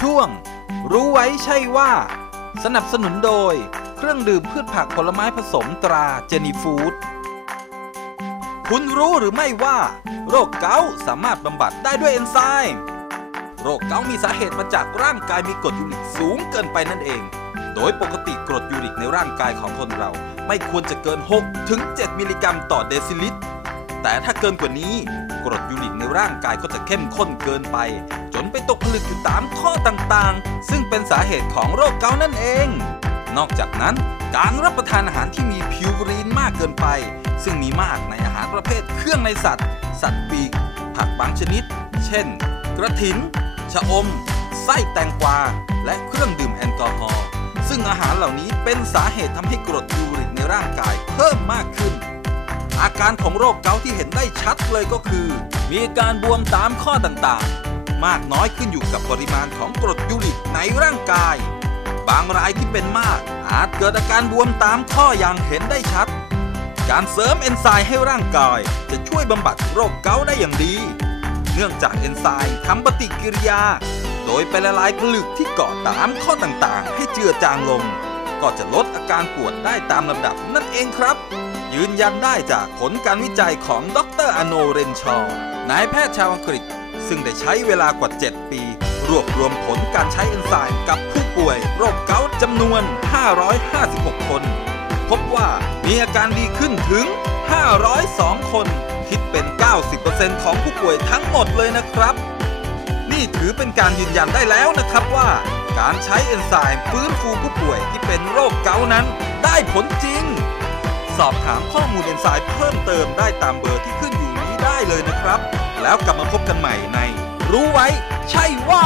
ช่วง รู้ไว้ใช่ว่า สนับสนุนโดย เครื่องดื่มพืชผักผลไม้ผสมตราเจนีฟู้ดคุณรู้หรือไม่ว่า โรคเกาต์สามารถบำบัดได้ด้วยเอนไซม์โรคเกาต์มีสาเหตุมาจากร่างกายมีกรดยูริกสูงเกินไปนั่นเอง โดยปกติกรดยูริกในร่างกายของคนเราไม่ควรจะเกิน 6 ถึง 7 มิลลิกรัมต่อเดซิลิตรแต่ถ้าเกินกว่านี้ กรดยูริกในร่างกายก็จะเข้มข้นเกินไป จนไปตกผลึกอยู่ตามข้อต่างๆ ซึ่งเป็นสาเหตุของโรคเกาต์นั่นเอง นอกจากนั้นการรับประทานอาหารที่มีพิวรีนมากเกินไป ซึ่งมีมากในอาหารประเภทเครื่องในสัตว์ สัตว์ปีก ผักบางชนิด เช่น กระถิน ชะอม ไส้แตงกวา และเครื่องดื่มแอลกอฮอล์ซึ่งอาหารเหล่านี้เป็นสาเหตุทำให้กรดยูริกในร่างกายเพิ่มมากขึ้น อาการของโรคเกาต์ที่เห็นได้ชัดเลยก็คือ มีการบวมตามข้อต่างๆ มากน้อยขึ้นอยู่กับปริมาณของกรดยูริกในร่างกาย บางรายที่เป็นมาก อาจเกิดอาการบวมตามข้ออย่างเห็นได้ชัด การเสริมเอนไซม์ให้ร่างกายจะช่วยบำบัดโรคเกาต์ได้อย่างดี เนื่องจากเอนไซม์ทำปฏิกิริยา โดยไปละลายผลึกที่เกาะตามข้อต่างๆ ให้เจือจางลง ก็จะลดอาการปวดได้ตามลำดับนั่นเองครับ ยืนยันได้จากผลการวิจัยของดรอโนเรนชอว์นายแพทย์ชาวอังกฤษ ซึ่งได้ใช้เวลากว่า 7 ปี รวบรวมผลการใช้เอนไซม์กับผู้ป่วย โรคเกาต์จำนวน 556 คน พบว่ามีอาการดีขึ้นถึง 502 คน คิดเป็น 90%ของผู้ป่วยทั้งหมดเลยนะครับ นี่ถือเป็นการยืนยันได้แล้วนะครับว่า การใช้เอนไซม์ฟื้นฟูผู้ป่วยที่เป็นโรคเกาต์นั้น ได้ผลจริง สอบถามข้อมูลเอนไซม์เพิ่มเติมได้ตามเบอร์ที่ขึ้นอยู่นี้ได้เลยนะครับ แล้วกลับมาพบกันใหม่ใน รู้ไว้ ใช่ว่า